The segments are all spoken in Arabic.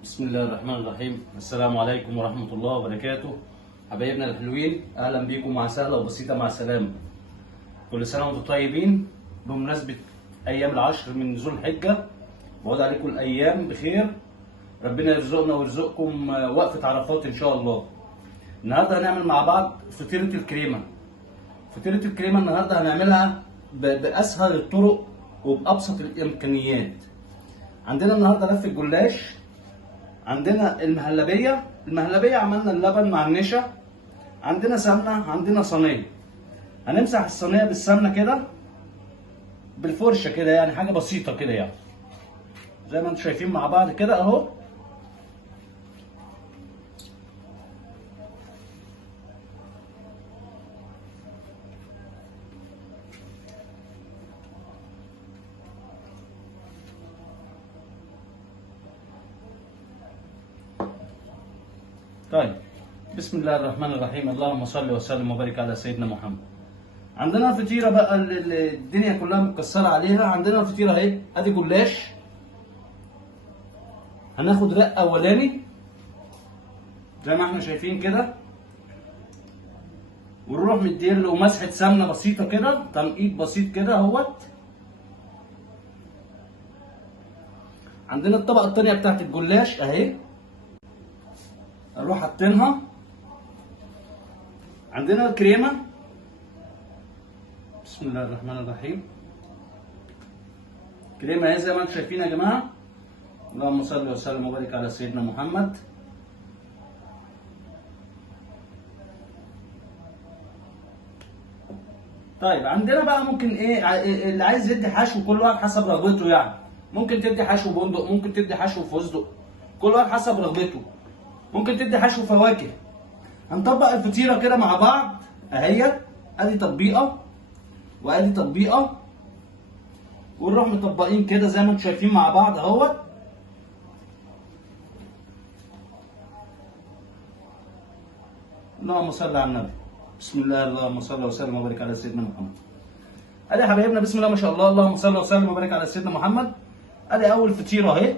بسم الله الرحمن الرحيم. السلام عليكم ورحمة الله وبركاته. حبايبنا الحلوين، أهلا بيكم مع سهلة وبسيطة مع سلامة. كل سنة وانتم طيبين بمناسبة أيام العشر من ذو الحجة. بعود عليكم الأيام بخير، ربنا يرزقنا ويرزقكم وقفة عرفات إن شاء الله. النهاردة هنعمل مع بعض فطيرة الكريمة. فطيرة الكريمة النهاردة هنعملها بأسهل الطرق وبأبسط الإمكانيات. عندنا النهاردة لفة جلاش، عندنا المهلبية عملنا اللبن مع النشا، عندنا سمنة، عندنا صينية. هنمسح الصينية بالسمنة كده بالفرشة كده، يعني حاجة بسيطة كده، يعني زي ما انتم شايفين مع بعض كده اهو. طيب، بسم الله الرحمن الرحيم. اللهم صل وسلم وبارك على سيدنا محمد. عندنا الفطيرة بقى اللي الدنيا كلها متكسرة عليها. عندنا الفطيرة اهي، ادي جلاش. هناخد رق اولاني زي ما احنا شايفين كده، ونروح مديله مسحة سمنة بسيطة كده، تنقيط بسيط كده اهوت. عندنا الطبقة التانية بتاعت الجلاش اهي، نروح حاطينها. عندنا الكريمة، بسم الله الرحمن الرحيم. كريمة اهي زي ما انتم شايفين يا جماعة. اللهم صل وسلم وبارك على سيدنا محمد. طيب، عندنا بقى ممكن اللي عايز يدي حشو، كل واحد حسب رغبته يعني. ممكن تدي حشو بندق، ممكن تدي حشو فستق، كل واحد حسب رغبته. ممكن تدي حشو فواكه. هنطبق الفطيرة كده مع بعض اهيت. ادي تطبيقة وادي تطبيقة، ونروح مطبقين كده زي ما انتم شايفين مع بعض اهوت. اللهم صل على النبي. بسم الله، اللهم صل وسلم وبارك على سيدنا محمد. ادي يا حبايبنا بسم الله ما شاء الله، اللهم صل وسلم وبارك على سيدنا محمد. ادي اول فطيره اهي.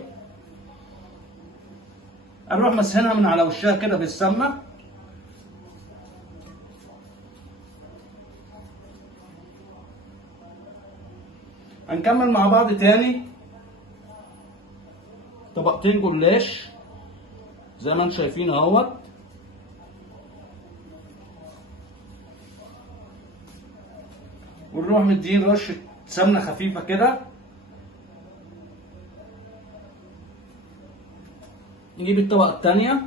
هنروح مسحينها من على وشها كده بالسمنه. هنكمل مع بعض تاني طبقتين جلاش زي ما انتم شايفين اهوت. ونروح مدين رشه سمنه خفيفه كده. نجيب الطبقه التانيه.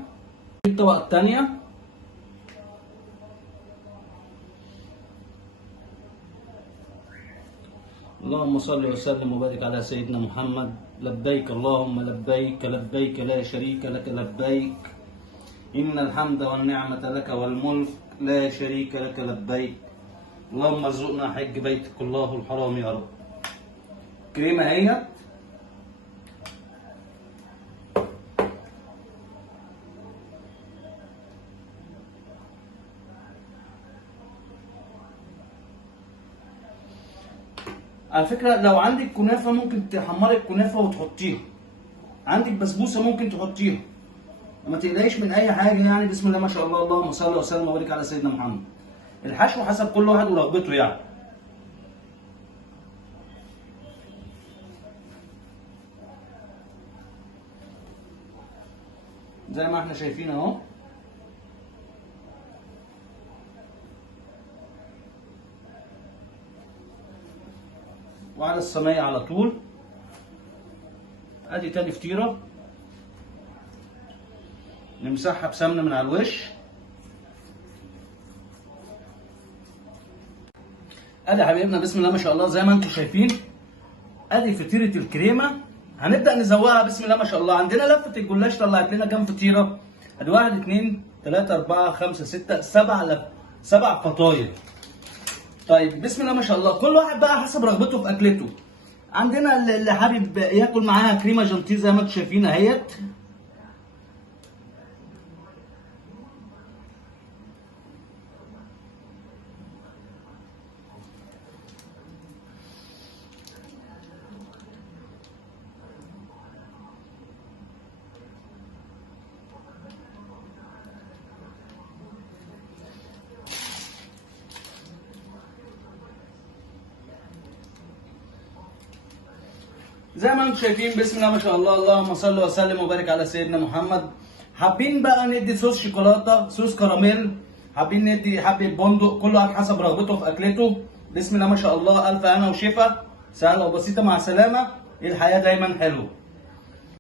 اللهم صل وسلم وبارك على سيدنا محمد. لبيك اللهم لبيك، لبيك لا شريك لك لبيك، إن الحمد والنعمة لك والملك لا شريك لك لبيك. اللهم ارزقنا حج بيتك الله الحرام يا رب. كريمة اهي. على فكرة لو عندك كنافة ممكن تحمري الكنافة وتحطيها، عندك بسبوسة ممكن تحطيها، ما تقلقيش من أي حاجة يعني. بسم الله ما شاء الله، اللهم صل وسلم وبارك على سيدنا محمد. الحشو حسب كل واحد ورغبته يعني. زي ما احنا شايفين اهو. وعلى الصينية على طول. ادي تاني فطيرة نمسحها بسمنة من على الوش. ادي يا حبايبنا بسم الله ما شاء الله زي ما انتم شايفين. ادي فطيرة الكريمة. هنبدأ نزوقها بسم الله ما شاء الله. عندنا لفة الجلاش طلعت لنا كام فطيرة؟ ادي 1 2 3 4 5 6 7 فطاير. طيب بسم الله ما شاء الله، كل واحد بقى حسب رغبته في اكلته. عندنا اللي حابب ياكل معاها كريمه جانتيه زي ما انتم شايفين اهيت. زي ما انتم شايفين بسم الله ما شاء الله، اللهم صل وسلم وبارك على سيدنا محمد. حابين بقى ندي صوص شوكولاته، صوص كراميل، حابين ندي حبه بندق، كل واحد حسب رغبته في اكلته. بسم الله ما شاء الله، الف هنا وشفا، سهله وبسيطه مع سلامه. الحياه دايما حلوه.